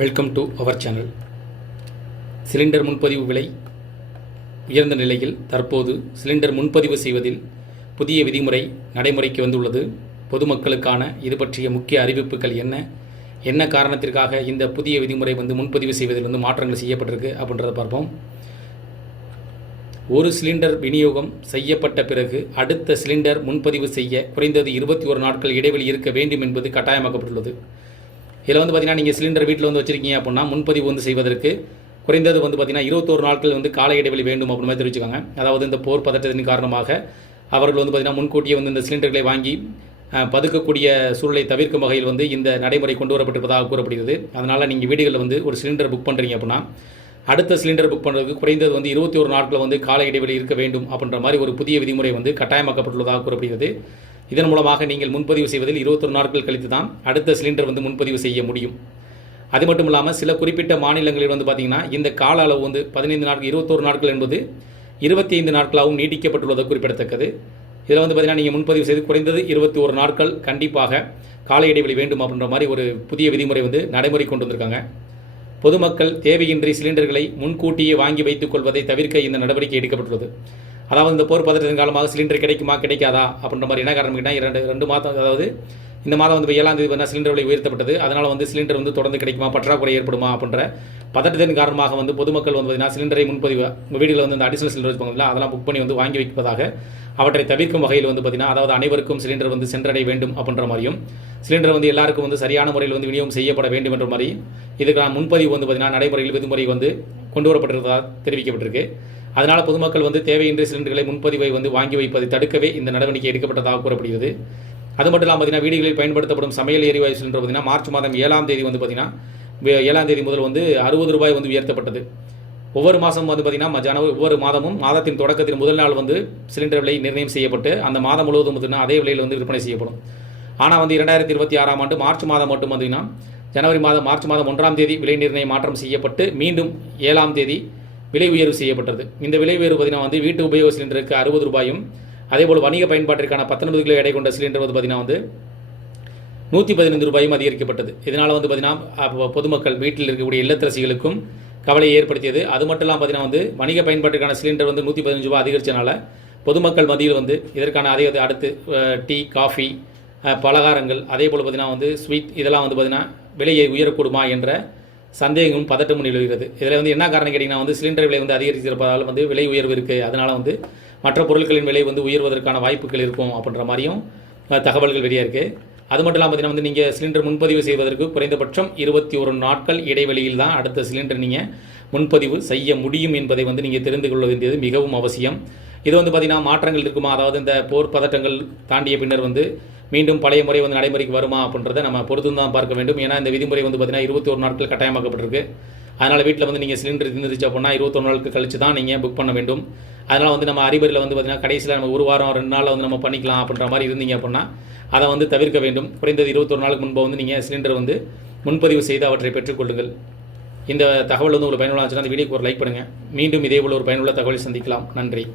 Welcome to our channel. Cylinder முன்பதிவு விலை உயர்ந்த நிலையில் தற்போது சிலிண்டர் முன்பதிவு செய்வதில் புதிய விதிமுறை நடைமுறைக்கு வந்துள்ளது. பொதுமக்களுக்கான இது பற்றிய முக்கிய அறிவிப்புகள் என்ன காரணத்திற்காக இந்த புதிய விதிமுறை முன்பதிவு செய்வதில் மாற்றங்கள் செய்யப்பட்டிருக்கு அப்படின்றத பார்ப்போம். ஒரு சிலிண்டர் விநியோகம் செய்யப்பட்ட பிறகு அடுத்த சிலிண்டர் முன்பதிவு செய்ய குறைந்தது 21 நாட்கள் இடைவெளி இருக்க வேண்டும் என்பது கட்டாயமாக்கப்பட்டுள்ளது. இதில் பார்த்தீங்கன்னா நீங்கள் சிலிண்டர் வீட்டில் வச்சுருக்கீங்க அப்படின்னா முன்பதிவு செய்வதற்கு குறைந்தது பார்த்தீங்கன்னா 21 நாட்கள் கால இடைவெளி வேண்டும் அப்படின்னு மாதிரி தெரிவிச்சுக்காங்க. அதாவது இந்த போர் பதட்டத்தின் காரணமாக அவர்கள் பார்த்தீங்கன்னா முன்கூட்டியே இந்த சிலிண்டர்களை வாங்கி பதுக்கக்கூடிய சூழலை தவிர்க்கும் வகையில் இந்த நடைமுறை கொண்டு வரப்பட்டிருப்பதாக கூறப்படுகிறது. அதனால் நீங்கள் வீடுகளில் ஒரு சிலிண்டர் புக் பண்ணுறீங்க அப்படின்னா அடுத்த சிலிண்டர் புக் பண்ணுறதுக்கு குறைந்தது 21 நாட்கள் கால இடைவெளி இருக்க வேண்டும் அப்படின்ற மாதிரி ஒரு புதிய விதிமுறை கட்டாயமாக்கப்பட்டுள்ளதாக கூறப்படுகிறது. இதன் மூலமாக நீங்கள் முன்பதிவு செய்வதில் 21 நாட்கள் கழித்து தான் அடுத்த சிலிண்டர் முன்பதிவு செய்ய முடியும். அது மட்டும் இல்லாமல் சில குறிப்பிட்ட மாநிலங்களில் பார்த்தீங்கன்னா இந்த கால அளவு 15 நாட்கள் 21 நாட்கள் என்பது 25 நாட்களாகவும் நீட்டிக்கப்பட்டுள்ளது குறிப்பிடத்தக்கது. இதில் பார்த்தீங்கன்னா நீங்கள் முன்பதிவு செய்து குறைந்தது 21 நாட்கள் கண்டிப்பாக கால இடைவெளி வேண்டும் அப்படின்ற மாதிரி ஒரு புதிய விதிமுறை நடைமுறை கொண்டு வந்திருக்காங்க. பொதுமக்கள் தேவையின்றி சிலிண்டர்களை முன்கூட்டியே வாங்கி வைத்துக் கொள்வதை தவிர்க்க இந்த நடவடிக்கை எடுக்கப்பட்டுள்ளது. அதாவது இந்த போர் பதட்டத்தின் காலமாக சிலிண்டர் கிடைக்குமா கிடைக்காதா அப்படின்ற மாதிரி என்ன காரணம் கேட்டால் ரெண்டு மாதம், அதாவது இந்த மாதம் 7ஆம் தேதி சிலிண்டர் விலை உயர்த்தப்பட்டது. அதனால் சிலிண்டர் தொடர்ந்து கிடைக்குமா, பற்றாக்குறை ஏற்படுமா அப்படின்ற பதட்டத்தின் காரணமாக பொதுமக்கள் பார்த்தீங்கன்னா சிலிண்டரை முன்பதிவு வீடுகளில் இந்த அடிஷனல் சிலிண்டர் வச்சுப்பாங்களா அதெல்லாம் புக் பண்ணி வாங்கி வைப்பதாக அவற்றை தவிர்க்கும் வகையில் பார்த்தீங்கன்னா அதாவது அனைவருக்கும் சிலிண்டர் சென்றடைய வேண்டும் அப்படின்ற மாதிரியும் சிலிண்டர் எல்லாருக்கும் சரியான முறையில் விநியோகம் செய்யப்பட வேண்டும் என்ற மாதிரி இதுக்கான முன்பதிவு பார்த்தீங்கன்னா நடைமுறையில் விதிமுறை கொண்டு வரப்பட்டிருப்பதாக தெரிவிக்கப்பட்டிருக்கு. அதனால் பொதுமக்கள் தேவையின்றி சிலிண்டர்களை முன்பதிவை வாங்கி வைப்பதை தடுக்கவே இந்த நடவடிக்கை எடுக்கப்பட்டதாக கூறப்படுகிறது. அது மட்டும் இல்லாமல் பார்த்தீங்கன்னா வீடுகளில் பயன்படுத்தப்படும் சமையல் எரிவாயு சிலிண்டர் பார்த்தீங்கன்னா மார்ச் மாதம் 7ஆம் தேதி பார்த்தீங்கன்னா 7ஆம் தேதி முதல் 60 ரூபாய் உயர்த்தப்பட்டது. ஒவ்வொரு மாதம் பார்த்தீங்கன்னா ஒவ்வொரு மாதமும் மாதத்தின் தொடக்கத்தில் முதல் நாள் சிலிண்டர் விலை நிர்ணயம் செய்யப்பட்டு அந்த மாதம் முழுவதும் பார்த்தீங்கன்னா அதே விலையில் விற்பனை செய்யப்படும். ஆனால் 2026ஆம் ஆண்டு மார்ச் மாதம் மட்டும் பார்த்தீங்கன்னா மார்ச் மாதம் 1ஆம் தேதி விலை நிர்ணயம் மாற்றம் செய்யப்பட்டு மீண்டும் 7ஆம் தேதி விலை உயர்வு செய்யப்பட்டது. இந்த விலை உயர்வு பார்த்தீங்கன்னா வீட்டு உபயோக சிலிண்டருக்கு 60 ரூபாயும் அதேபோல் வணிக பயன்பாட்டிற்கான 19 கிலோ எடை கொண்ட சிலிண்டர் பார்த்தீங்கன்னா 115 ரூபாயும் அதிகரிக்கப்பட்டது. இதனால் பார்த்தீங்கன்னா பொதுமக்கள் வீட்டில் இருக்கக்கூடிய இல்லத்தரசிகளுக்கும் கவலையை ஏற்படுத்தியது. அது மட்டும் இல்லாமல் பார்த்தீங்கன்னா வணிக பயன்பாட்டிற்கான சிலிண்டர் 115 ரூபாய் அதிகரித்தனால பொதுமக்கள் மத்தியில் இதற்கான அடுத்து டீ, காஃபி, பலகாரங்கள் அதேபோல் பார்த்தீங்கன்னா ஸ்வீட் இதெல்லாம் பார்த்தீங்கன்னா விலையை உயரக்கூடுமா என்ற சந்தேகமும் பதட்டமும் நிலவுகிறது. இதில் என்ன காரணம் கேட்டிங்கன்னா சிலிண்டர் விலை அதிகரித்திருப்பதால் விலை உயர்வு இருக்குது. அதனால் மற்ற பொருட்களின் விலை உயர்வதற்கான வாய்ப்புகள் இருக்கும் அப்படின்ற மாதிரியும் தகவல்கள் வெளியாக இருக்குது. அது மட்டும் இல்லாமல் பார்த்தீங்கன்னா நீங்கள் சிலிண்டர் முன்பதிவு செய்வதற்கு குறைந்தபட்சம் 21 நாட்கள் இடைவெளியில் தான் அடுத்த சிலிண்டர் நீங்கள் முன்பதிவு செய்ய முடியும் என்பதை நீங்கள் தெரிந்து கொள்ள வேண்டியது மிகவும் அவசியம். இது பார்த்தீங்கன்னா மாற்றங்கள் இருக்குமா, அதாவது இந்த போர் பதட்டங்கள் தாண்டிய பின்னர் மீண்டும் பழைய முறை நடைமுறைக்கு வருமா அப்படின்றத நம்ம பொறுத்து தான் பார்க்க வேண்டும். ஏன்னா இந்த விதிமுறை பார்த்தீங்கன்னா 21 நாட்கள் கட்டாயமாக்கப்பட்டிருக்கு. அதனால் வீட்டில் நீங்கள் சிலிண்டர் இருந்துச்சு அப்படின்னா 21 நாட்கள் கழிச்சு தான் நீங்கள் புக் பண்ண வேண்டும். அதனால் நம்ம அறிபறியில் பார்த்தீங்கன்னா கடைசியில் நம்ம ஒரு வாரம் 2 நாளில் நம்ம பண்ணிக்கலாம் அப்படின்ற மாதிரி இருந்தீங்க அப்படின்னா அதை தவிர்க்க வேண்டும். குறைந்தது 21 நாளுக்கு முன்பு நீங்கள் சிலிண்டர் முன்பதிவு செய்து அவற்றை பெற்றுக்கொள்ளுங்கள். இந்த தகவல் உங்களுக்கு பயனுள்ள இருந்துச்சுன்னா அந்த வீடியோக்கு ஒரு லைக் பண்ணுங்கள். மீண்டும் இதே போல் ஒரு பயனுள்ள தகவலை சந்திக்கலாம். நன்றி.